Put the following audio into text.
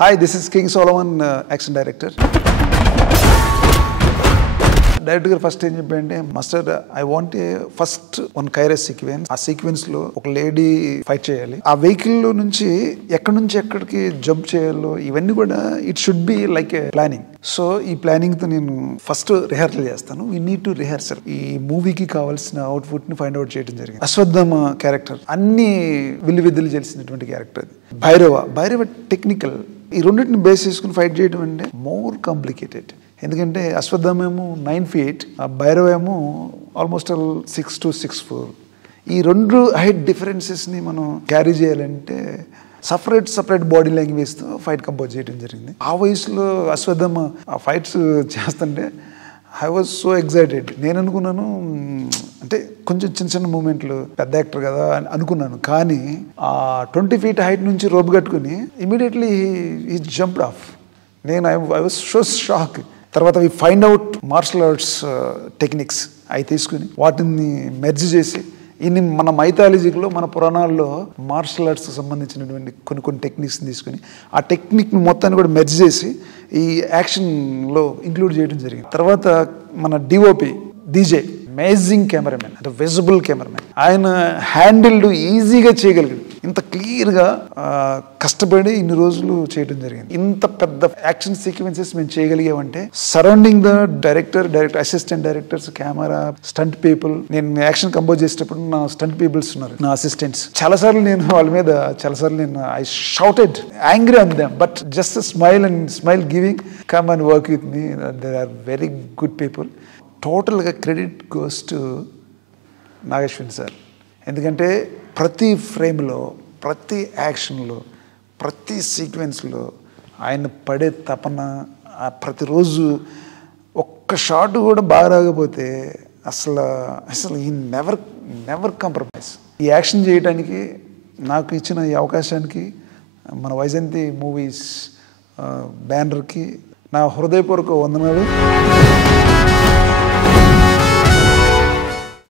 Hi, this is King Solomon, action director. Director గారు first ఏం చెప్పంటే master I want first one కైరస్ sequence. ఆ సీక్వెన్స్ లో ఒక లేడీ ఫైట్ చేయాలి. ఆ వెహికల్ లో నుంచి ఎక్కడికి జంప్ చేయాలో ఇవన్నీ కూడా it should be like A planning. So ఈ ప్లానింగ్ తో నేను ఫస్ట్ రిహార్సల్ చేస్తాను. We need to rehearsal. ఈ మూవీకి కావాల్సిన అవుట్పుట్ ని ఫైండ్ అవుట్ చేయడం జరిగింది. అశ్వత్థామ క్యారెక్టర్ అన్ని విద్యలు చేసినటువంటి క్యారెక్టర్ అది. భైరవ టెక్నికల్. ఈ రెండింటిని బేస్ చేసుకుని ఫైట్ చేయడం అంటే మోర్ కాంప్లికేటెడ్. ఎందుకంటే అశ్వత్థామ ఏమో 9 feet, ఆ భైరవ ఏమో ఆల్మోస్ట్ 6 to 6'4". ఈ రెండు హైట్ డిఫరెన్సెస్ని మనం క్యారీ చేయాలంటే సపరేట్ బాడీ లాంగ్వేజ్తో ఫైట్ కంపోజ్ చేయడం జరిగింది. ఆ వయసులో అశ్వత్థామ ఆ ఫైట్స్ చేస్తుంటే ఐ వాజ్ సో ఎక్సైటెడ్. నేను అనుకున్నాను అంటే కొంచెం చిన్న మూమెంట్లు, పెద్ద యాక్టర్ కదా అని అనుకున్నాను. కానీ ఆ 20 feet హైట్ నుంచి రోప్ కట్టుకుని immediately he jumped off. I was so shock. తర్వాత అవి find out martial arts techniques అవి తీసుకుని వాటిని మెర్జ్ చేసి ఇన్ని మన మైథాలజీలో మన పురాణాల్లో మార్షల్ ఆర్ట్స్కి సంబంధించినటువంటి కొన్ని టెక్నిక్స్ని తీసుకుని ఆ టెక్నిక్ని మొత్తాన్ని కూడా మెర్జ్ చేసి ఈ యాక్షన్లో ఇంక్లూడ్ చేయడం జరిగింది. తర్వాత మన డిఓపి డీజే అమేజింగ్ కెమెరామెన్, అంటే విజిబుల్ కెమెరామెన్. ఆయన హ్యాండిల్డ్ ఈజీగా చేయగలిగాడు. ఇంత క్లియర్గా కష్టపడి ఇన్ని రోజులు చేయడం జరిగింది. ఇంత పెద్ద యాక్షన్ సీక్వెన్సెస్ మేము చేయగలిగామంటే surrounding the director, assistant directors, camera, stunt people. నేను యాక్షన్ కంపోజ్ చేసేటప్పుడు నా స్టంట్ పీపుల్స్ ఉన్నారు, నా అసిస్టెంట్స్. చాలాసార్లు నేను వాళ్ళ మీద I shouted angry on them, but just smile giving come and work with me. They are very good people. టోటల్గా credit goes to Nageshwan sir. ఎందుకంటే ప్రతి ఫ్రేమ్లో, ప్రతి యాక్షన్లో, ప్రతి సీక్వెన్స్లో ఆయన పడే తపన, ప్రతిరోజు ఒక్క షాట్ కూడా బాగా రాకపోతే అసలు ఈ నెవర్ కాంప్రమైజ్. ఈ యాక్షన్ చేయడానికి నాకు ఇచ్చిన ఈ అవకాశానికి మన వైజయంతి మూవీస్ బ్యానర్కి నా హృదయపూర్వక వందనాలు.